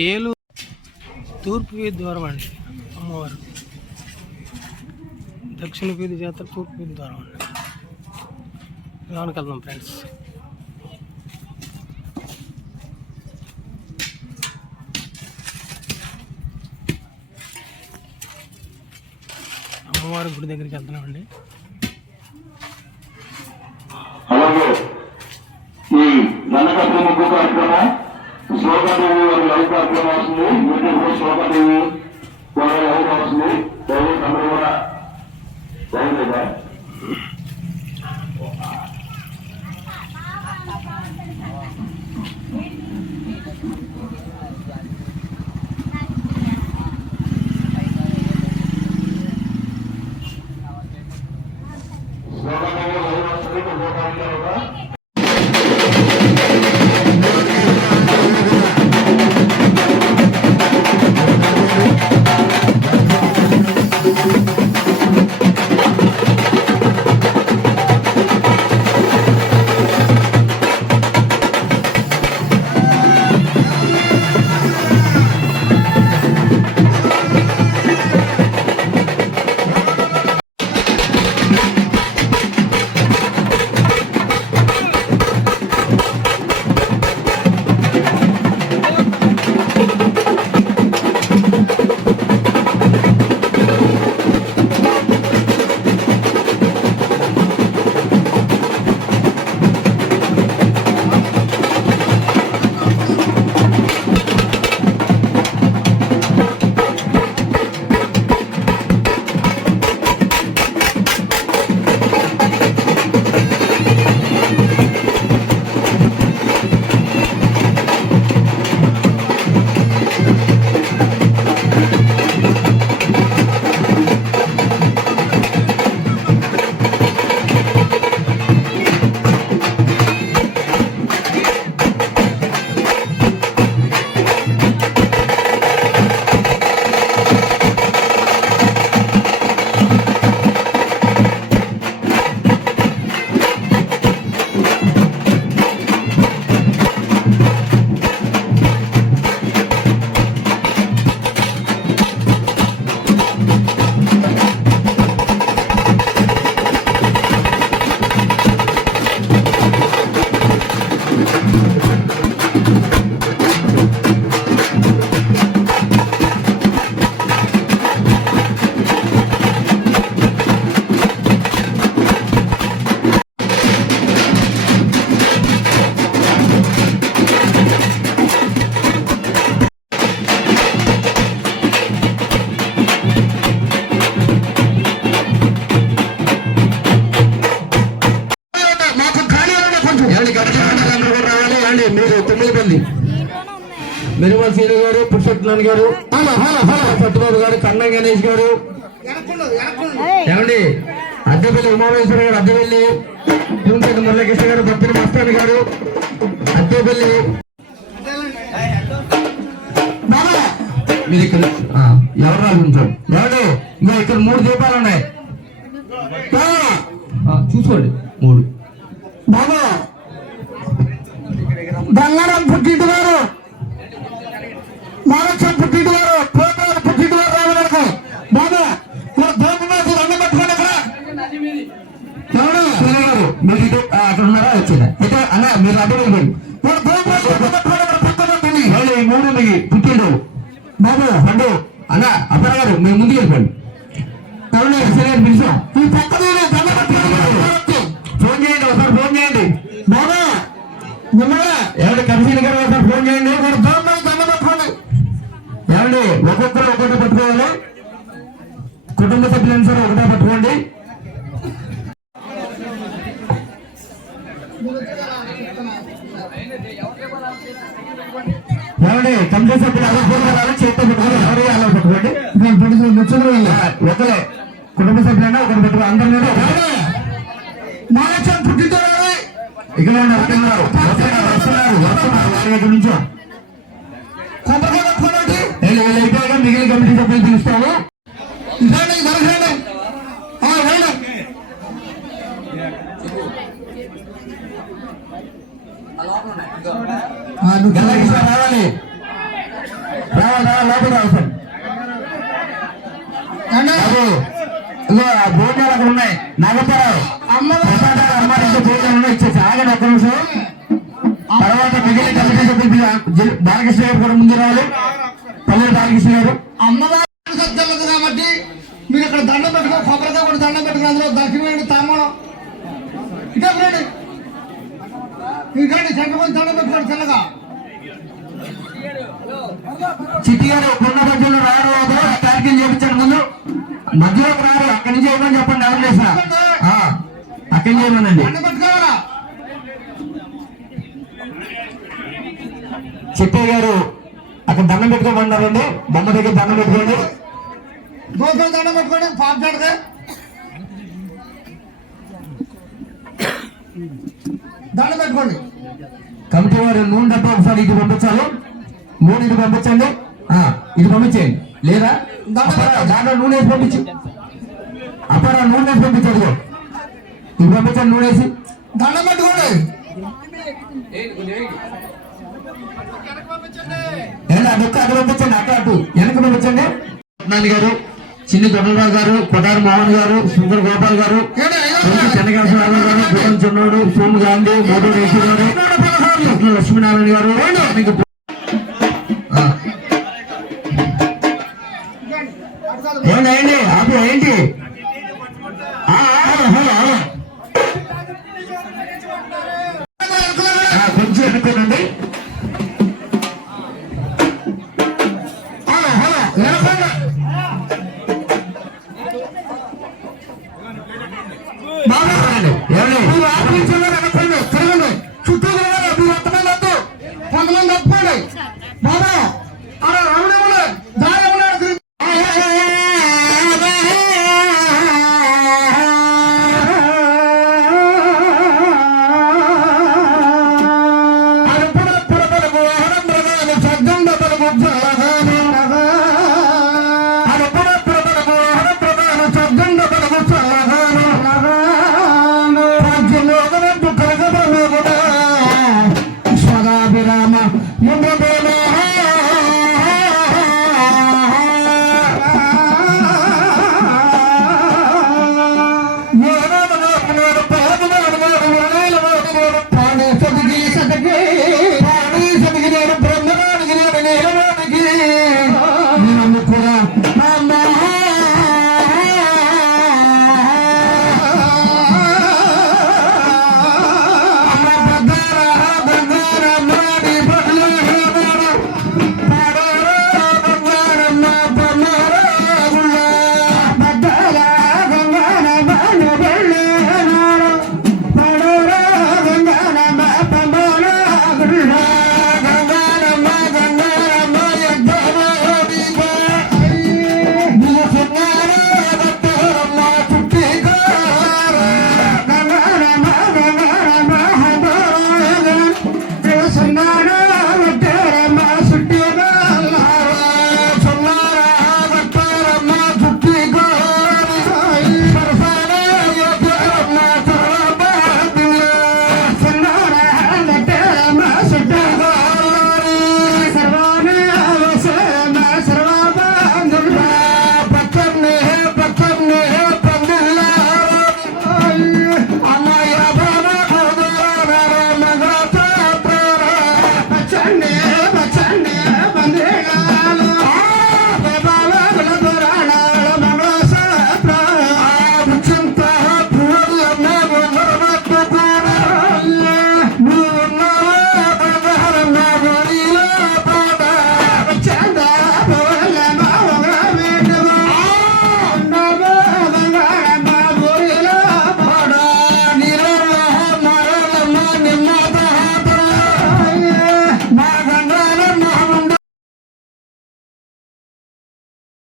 ఏలూరు తూర్పు వీధి ద్వారం అండి అమ్మవారు. దక్షిణ వీధి జాతర తూర్పు వీధి ద్వారం అండి. లోనికి వెళ్దాం ఫ్రెండ్స్. అమ్మవారి గుడి దగ్గరికి వెళ్తున్నామండి. అలాగే ఈ గణపతి ముగ్గు కార్యక్రమం శోభాదేవి వారి లైవ్ కార్యక్రమం వస్తుంది. యూట్యూబ్ లో శోభాదేవి వారి లైవ్ వస్తుంది. దయచేసి అందరూ కూడా లైవ్ లేదా శోభాదేవి లైవ్ వస్తుంది. శోభాదేవి మెరుమల్ సీని గారు, పురుషోత్తమ్ గారు, సత్యబాబు గారు, కన్నా గణేష్ గారు, ఏమండి అద్దెపల్లి ఉమామేశ్వర గారు, అద్దెపల్లి పూంచెట్టి మురళకృష్ణ గారు, బత్తిని మస్తాన్ గారు, అద్దెపల్లి మీరు ఇక్కడ ఎవరు రాజుంటారు ఏమండి. ఇంకా ఇక్కడ 3 దీపాలు ఉన్నాయి చూసుకోండి. 3 బాబా బంగారం పుట్టింటి వారు, మానసం పుట్టింటి వారు, పోతారు పుట్టింటి వారు రావడానికి బాబా గోపునాథులు అన్నం పెట్టుకోండి. మీరు అక్కడ ఉన్నారా వచ్చిందా అయితే అన్న మీరు అడ్డు ఈ 3 మీకు పుట్టిండు బాబు పండు అన్న అప్పర్ గారు మేము ముందుకు వెళ్ళిపోండి. సరే పిలిచాం ఈ పక్కన ఫోన్ చేయండి, ఒకసారి ఫోన్ చేయండి బాబా. ఏమంటే కమిషన్ గారు ఒకసారి ఫోన్ చేయండి. ఏమండి ఒక్కొక్కరు ఒకటి పట్టుకోవాలి. కుటుంబ సభ్యులను సరే ఒకటే పట్టుకోండి. ఏమండి కమిటీ సభ్యులు అలా చేతితో పెట్టుకోవాలి. ఎవరు అలా పెట్టుకోండి. ఒకరే కుటుంబ సభ్యులైనా ఒకటి పెట్టుకో. అందరి మీద మానసం పుట్టితో ఇక్కడ వస్తున్నారు వారి నుంచో అయిపోయాక మిగిలిన కమిటీ సభ్యులు పిలుస్తాము. రావాలి రావాలా లోపల రావాలి భోజనాలు అక్కడ ఉన్నాయి నాగపరావు ప్రసాదాలు అమ్మాయి భోజనాలు ఉన్నాయి ఇచ్చేసి ఆగండి ఒక్క నిమిషం తర్వాత మిగిలిన కమిటీ సభ్యులు బాలకృష్ణ గారు కూడా ముందు రావాలి పల్లెలు బాలకృష్ణ గారు అమ్మవారి సత్యలేదు కాబట్టి మీరు ఇక్కడ దండం పెట్టుకో కొబ్బరికాయ కూడా దండం పెట్టుకుని అందులో దక్షిణ తామడం ఇదే రండి ఇంకండి చెంటపోయి దండం పెట్టుకోండి తెల్లగా చిట్టి గారు కొండ మధ్యలో రారు ప్యాకింగ్ చేయించండి ముందు మధ్యలోకి రారు అక్కడి నుంచి ఏమని చెప్పండి ఎవరు చేసిన అక్కడి నుంచి ఏమనండి చిట్టి గారు అక్కడ దండం పెట్టుకోమన్నారండి బొమ్మ దగ్గర దండం పెట్టుకోండి దోశలు దండం పెట్టుకోండి పాపడాడితే దండం పెట్టుకోండి కమిటీ వారు నూనె డబ్బా ఒకసారి ఇది పంపించాలి నూనె ఇది పంపించండి ఇది పంపించేయండి లేదా దాంట్లో నూనె వేసి పంపించు అప్పుడు నూనె వేసి పంపించాడు ఇది పంపించండి నూనె వేసి దండం పెట్టుకోండి అదొక్క అక్కడ పంపించండి అటు అటు వెనక పంపించండి నాని గారు చిన్ని దొండరావు గారు కొడారి మోహన్ గారు సుందర గోపాల్ గారు చెన్నకేశ్వరరావు గారు గురం చెన్నోడు సోము గాంధీ మోదీ రేషి గారు లక్ష్మీనారాయణ గారు ఏంటి ఆపు ఏంటి కొంచెం ఎన్నుకోనండి